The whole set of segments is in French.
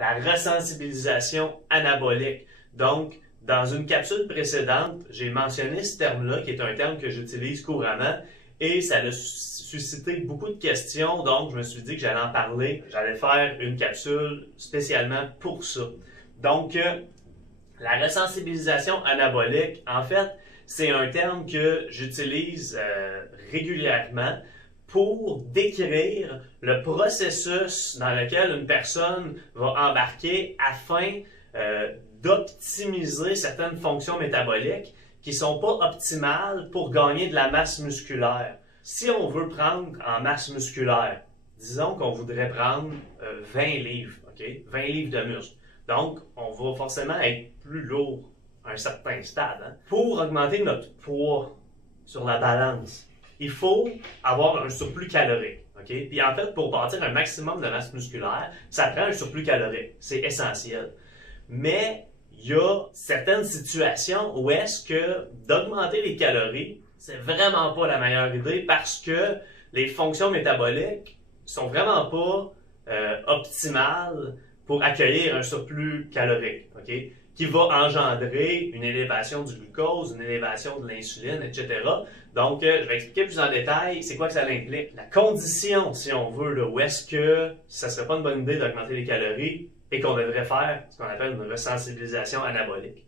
la resensibilisation anabolique. Donc, dans une capsule précédente, j'ai mentionné ce terme-là, qui est un terme que j'utilise couramment, et ça a suscité beaucoup de questions, donc je me suis dit que j'allais en parler. J'allais faire une capsule spécialement pour ça. Donc, la resensibilisation anabolique, en fait, c'est un terme que j'utilise régulièrement pour décrire le processus dans lequel une personne va embarquer afin d'optimiser certaines fonctions métaboliques qui ne sont pas optimales pour gagner de la masse musculaire. Si on veut prendre en masse musculaire, disons qu'on voudrait prendre 20 livres, ok? 20 livres de muscle. Donc, on va forcément être plus lourd à un certain stade. Hein? Pour augmenter notre poids sur la balance, il faut avoir un surplus calorique. Okay? Puis en fait, pour bâtir un maximum de masse musculaire, ça prend un surplus calorique. C'est essentiel. Mais il y a certaines situations où est-ce que d'augmenter les calories, c'est vraiment pas la meilleure idée parce que les fonctions métaboliques sont vraiment pas optimales pour accueillir un surplus calorique, okay? Qui va engendrer une élévation du glucose, une élévation de l'insuline, etc. Donc, je vais expliquer plus en détail c'est quoi que ça implique. La condition, si on veut, là, où est-ce que ça serait pas une bonne idée d'augmenter les calories et qu'on devrait faire ce qu'on appelle une resensibilisation anabolique.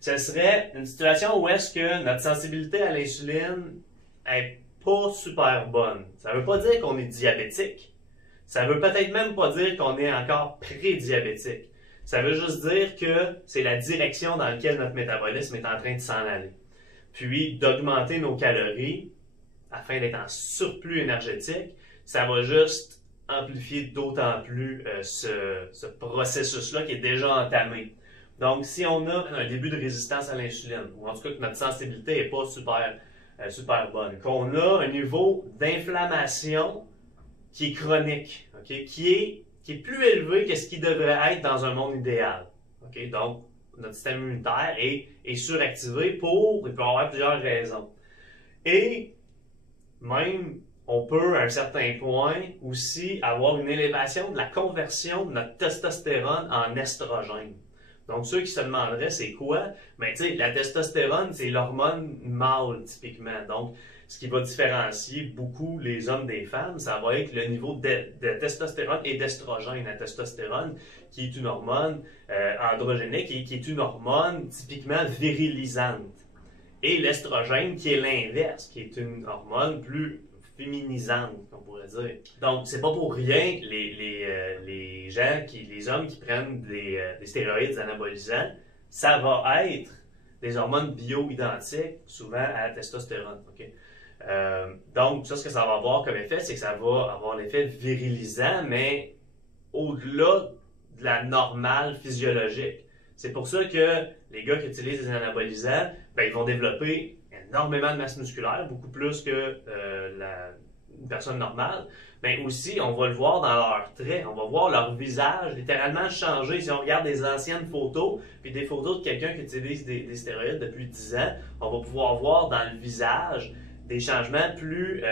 Ce serait une situation où est-ce que notre sensibilité à l'insuline est pas super bonne. Ça veut pas dire qu'on est diabétique. Ça veut peut-être même pas dire qu'on est encore pré-diabétique. Ça veut juste dire que c'est la direction dans laquelle notre métabolisme est en train de s'en aller. Puis, d'augmenter nos calories afin d'être en surplus énergétique, ça va juste amplifier d'autant plus ce processus-là qui est déjà entamé. Donc, si on a un début de résistance à l'insuline, ou en tout cas que notre sensibilité n'est pas super bonne, qu'on a un niveau d'inflammation qui est chronique, okay, qui est plus élevé que ce qui devrait être dans un monde idéal. Okay? Donc, notre système immunitaire est suractivé il peut avoir plusieurs raisons. Et même, on peut, à un certain point, aussi avoir une élévation de la conversion de notre testostérone en estrogène. Donc, ceux qui se demanderaient c'est quoi? Ben, tu sais, la testostérone, c'est l'hormone mâle, typiquement. Donc, ce qui va différencier beaucoup les hommes des femmes, ça va être le niveau de testostérone et d'estrogène. La testostérone, qui est une hormone androgénique et qui est une hormone typiquement virilisante. Et l'estrogène, qui est l'inverse, qui est une hormone plus féminisante, on pourrait dire. Donc, c'est pas pour rien les hommes qui prennent des stéroïdes anabolisants, ça va être des hormones bio-identiques, souvent à la testostérone. Okay? Donc, ça, ce que ça va avoir comme effet, c'est que ça va avoir l'effet virilisant, mais au-delà de la normale physiologique. C'est pour ça que les gars qui utilisent des anabolisants, ben, ils vont développer énormément de masse musculaire, beaucoup plus que une personne normale. Mais aussi, on va le voir dans leurs traits, on va voir leur visage littéralement changer. Si on regarde des anciennes photos, puis des photos de quelqu'un qui utilise des stéroïdes depuis 10 ans, on va pouvoir voir dans le visage des changements plus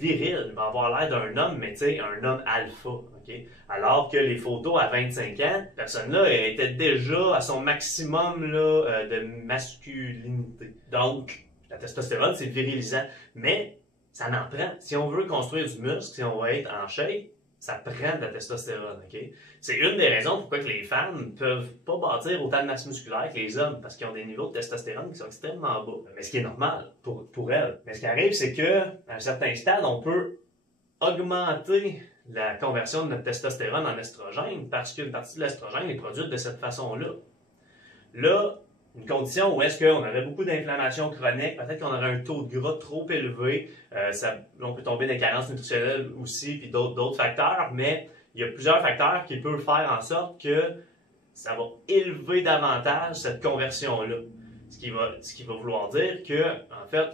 virils. Il va avoir l'air d'un homme, mais tu sais, un homme alpha. Okay? Alors que les photos à 25 ans, cette personne-là était déjà à son maximum là, de masculinité. Donc, la testostérone, c'est virilisant. Mais ça n'en prend. Si on veut construire du muscle, si on veut être en shape, ça prend de la testostérone. Okay? C'est une des raisons pourquoi que les femmes ne peuvent pas bâtir autant de masse musculaire que les hommes, parce qu'ils ont des niveaux de testostérone qui sont extrêmement bas. Mais ce qui est normal pour elles. Mais ce qui arrive, c'est qu'à un certain stade, on peut augmenter la conversion de notre testostérone en estrogène parce qu'une partie de l'estrogène est produite de cette façon-là. Là, une condition où est-ce qu'on aurait beaucoup d'inflammation chronique, peut-être qu'on aurait un taux de gras trop élevé, on peut tomber dans des carences nutritionnelles aussi, puis d'autres facteurs, mais il y a plusieurs facteurs qui peuvent faire en sorte que ça va élever davantage cette conversion-là. Ce qui va vouloir dire que, en fait,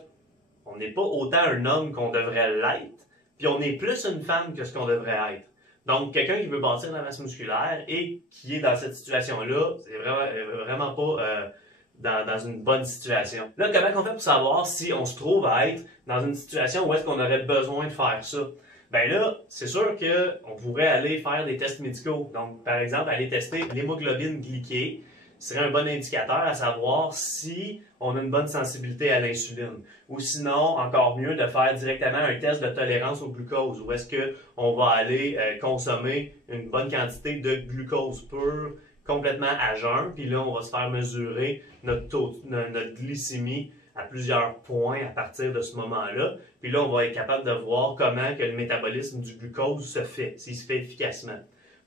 on n'est pas autant un homme qu'on devrait l'être, puis on est plus une femme que ce qu'on devrait être. Donc, quelqu'un qui veut bâtir de la masse musculaire et qui est dans cette situation-là, c'est vraiment pas dans une bonne situation. Là, comment on fait pour savoir si on se trouve à être dans une situation où est-ce qu'on aurait besoin de faire ça? Ben là, c'est sûr qu'on pourrait aller faire des tests médicaux. Donc, par exemple, aller tester l'hémoglobine glyquée serait un bon indicateur à savoir si on a une bonne sensibilité à l'insuline. Ou sinon, encore mieux, de faire directement un test de tolérance au glucose, où est-ce qu'on va aller consommer une bonne quantité de glucose pur complètement à jeun, puis là, on va se faire mesurer notre glycémie à plusieurs points à partir de ce moment-là. Puis là, on va être capable de voir comment que le métabolisme du glucose se fait, s'il se fait efficacement.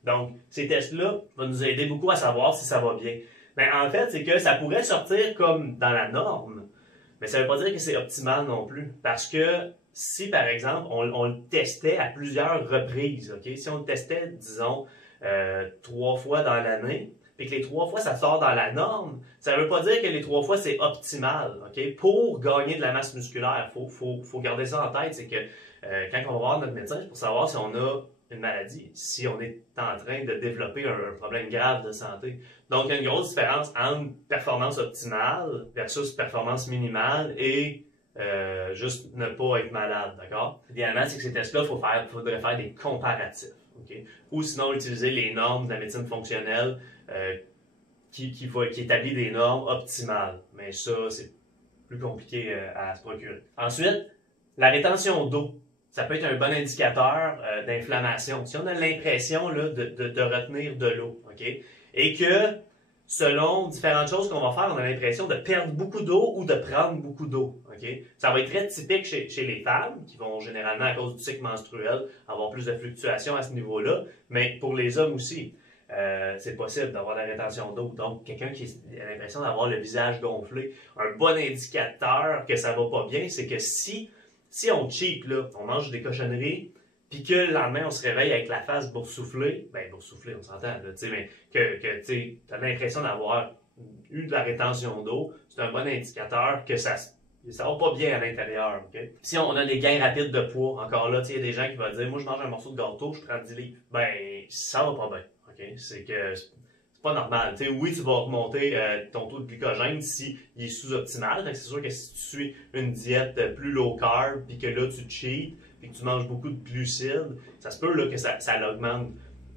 Donc, ces tests-là vont nous aider beaucoup à savoir si ça va bien. Mais en fait, c'est que ça pourrait sortir comme dans la norme, mais ça ne veut pas dire que c'est optimal non plus. Parce que si, par exemple, on le testait à plusieurs reprises, ok? Si on le testait, disons, 3 fois dans l'année, puis que les 3 fois, ça sort dans la norme, ça ne veut pas dire que les 3 fois, c'est optimal. Ok? Pour gagner de la masse musculaire, faut garder ça en tête, c'est que quand on va voir notre médecin, c'est pour savoir si on a une maladie, si on est en train de développer un problème grave de santé. Donc, il y a une grosse différence entre performance optimale versus performance minimale et juste ne pas être malade, d'accord? Idéalement, c'est que ces tests-là, il faudrait faire des comparatifs, ok? Ou sinon, utiliser les normes de la médecine fonctionnelle qui établit des normes optimales. Mais ça, c'est plus compliqué à se procurer. Ensuite, la rétention d'eau. Ça peut être un bon indicateur d'inflammation. Si on a l'impression de retenir de l'eau, ok, et que selon différentes choses qu'on va faire, on a l'impression de perdre beaucoup d'eau ou de prendre beaucoup d'eau, ok, ça va être très typique chez les femmes qui vont généralement à cause du cycle menstruel avoir plus de fluctuations à ce niveau-là, mais pour les hommes aussi. C'est possible d'avoir de la rétention d'eau. Donc, quelqu'un qui a l'impression d'avoir le visage gonflé, un bon indicateur que ça va pas bien, c'est que si on cheap, là, on mange des cochonneries, puis que le lendemain, on se réveille avec la face boursouflée, ben boursouflée, on s'entend, là, mais que tu as l'impression d'avoir eu de la rétention d'eau, c'est un bon indicateur que ça va pas bien à l'intérieur. Okay? Si on a des gains rapides de poids, encore là, il y a des gens qui vont dire, moi je mange un morceau de gâteau, je prends 10 livres. Ben, ça va pas bien. Okay? C'est que c'est pas normal. T'sais, oui, tu vas remonter ton taux de glycogène si il est sous-optimal. C'est sûr que si tu suis une diète plus low carb, puis que là tu cheats, puis que tu manges beaucoup de glucides, ça se peut là, que ça l'augmente.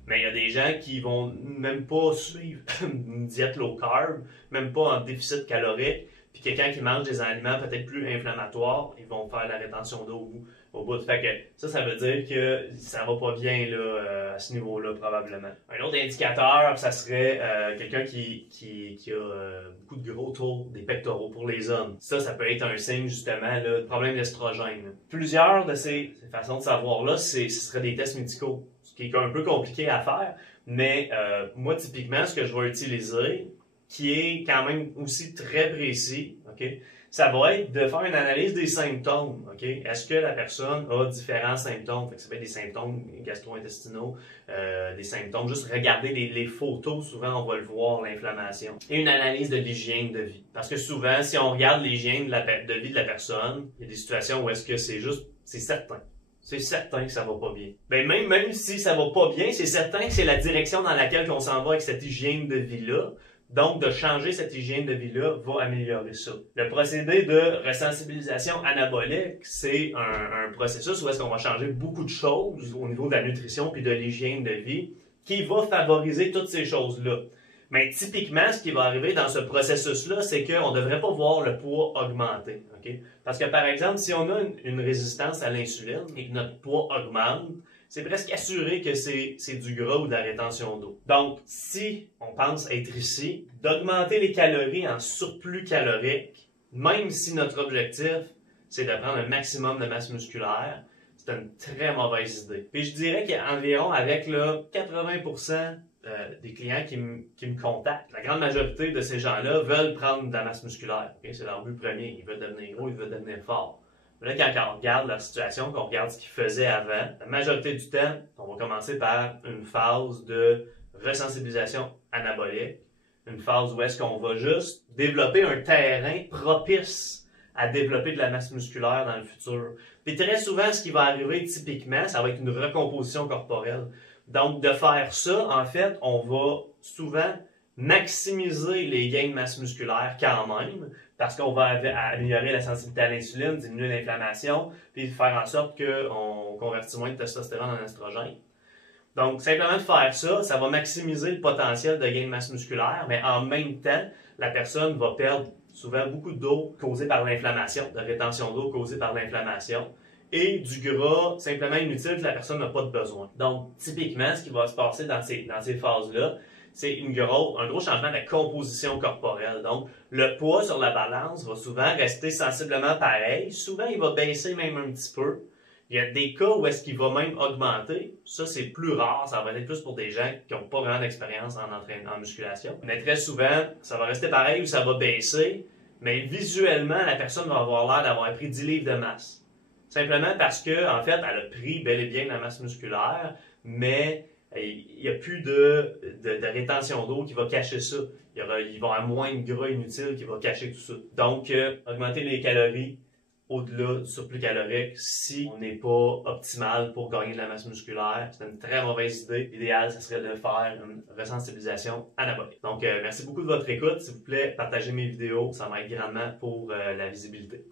Mais il y a des gens qui vont même pas suivre une diète low carb, même pas en déficit calorique, puis quelqu'un qui mange des aliments peut-être plus inflammatoires, ils vont faire la rétention d'eau au bout. Fait que ça veut dire que ça va pas bien là, à ce niveau-là, probablement. Un autre indicateur, ça serait quelqu'un qui a beaucoup de gros tours des pectoraux pour les hommes. Ça peut être un signe, justement, là, de problème d'estrogène. Plusieurs de ces façons de savoir-là, ce seraient des tests médicaux, ce qui est un peu compliqué à faire, mais moi, typiquement, ce que je vais utiliser, qui est quand même aussi très précis, ok, ça va être de faire une analyse des symptômes. Ok, est-ce que la personne a différents symptômes? Fait que ça peut être des symptômes gastro-intestinaux, des symptômes, juste regarder les photos, souvent on va le voir, l'inflammation. Et une analyse de l'hygiène de vie. Parce que souvent, si on regarde l'hygiène de vie de la personne, il y a des situations où est-ce que c'est certain. C'est certain que ça va pas bien. Ben même si ça va pas bien, c'est certain que c'est la direction dans laquelle on s'en va avec cette hygiène de vie-là. Donc, de changer cette hygiène de vie-là va améliorer ça. Le procédé de resensibilisation anabolique, c'est un processus où est-ce qu'on va changer beaucoup de choses au niveau de la nutrition puis de l'hygiène de vie qui va favoriser toutes ces choses-là. Mais typiquement, ce qui va arriver dans ce processus-là, c'est qu'on ne devrait pas voir le poids augmenter. Okay? Parce que, par exemple, si on a une résistance à l'insuline et que notre poids augmente, c'est presque assuré que c'est du gras ou de la rétention d'eau. Donc, si on pense être ici, d'augmenter les calories en surplus calorique, même si notre objectif, c'est de prendre un maximum de masse musculaire, c'est une très mauvaise idée. Puis je dirais qu'environ avec là, 80% des clients qui me contactent, la grande majorité de ces gens-là veulent prendre de la masse musculaire. Okay? C'est leur but premier. Ils veulent devenir gros, ils veulent devenir forts. Là, quand on regarde leur situation, qu'on regarde ce qu'ils faisaient avant, la majorité du temps, on va commencer par une phase de resensibilisation anabolique, une phase où est-ce qu'on va juste développer un terrain propice à développer de la masse musculaire dans le futur. Puis très souvent, ce qui va arriver typiquement, ça va être une recomposition corporelle. Donc, de faire ça, en fait, on va souvent maximiser les gains de masse musculaire quand même, parce qu'on va améliorer la sensibilité à l'insuline, diminuer l'inflammation, puis faire en sorte qu'on convertit moins de testostérone en estrogène. Donc, simplement de faire ça, ça va maximiser le potentiel de gain de masse musculaire, mais en même temps, la personne va perdre souvent beaucoup d'eau causée par l'inflammation, de rétention d'eau causée par l'inflammation, et du gras simplement inutile que la personne n'a pas de besoin. Donc, typiquement, ce qui va se passer dans ces phases-là, c'est un gros changement de la composition corporelle. Donc, le poids sur la balance va souvent rester sensiblement pareil. Souvent, il va baisser même un petit peu. Il y a des cas où est-ce qu'il va même augmenter. Ça, c'est plus rare. Ça va être plus pour des gens qui n'ont pas vraiment d'expérience en musculation. Mais très souvent, ça va rester pareil ou ça va baisser. Mais visuellement, la personne va avoir l'air d'avoir pris 10 livres de masse. Simplement parce que, en fait, elle a pris bel et bien de la masse musculaire, mais il n'y a plus de rétention d'eau qui va cacher ça. Il va y avoir moins de gras inutile qui va cacher tout ça. Donc, augmenter les calories au-delà du surplus calorique si on n'est pas optimal pour gagner de la masse musculaire. C'est une très mauvaise idée. L'idéal, ce serait de faire une resensibilisation anabolique. Donc, merci beaucoup de votre écoute. S'il vous plaît, partagez mes vidéos. Ça m'aide grandement pour la visibilité.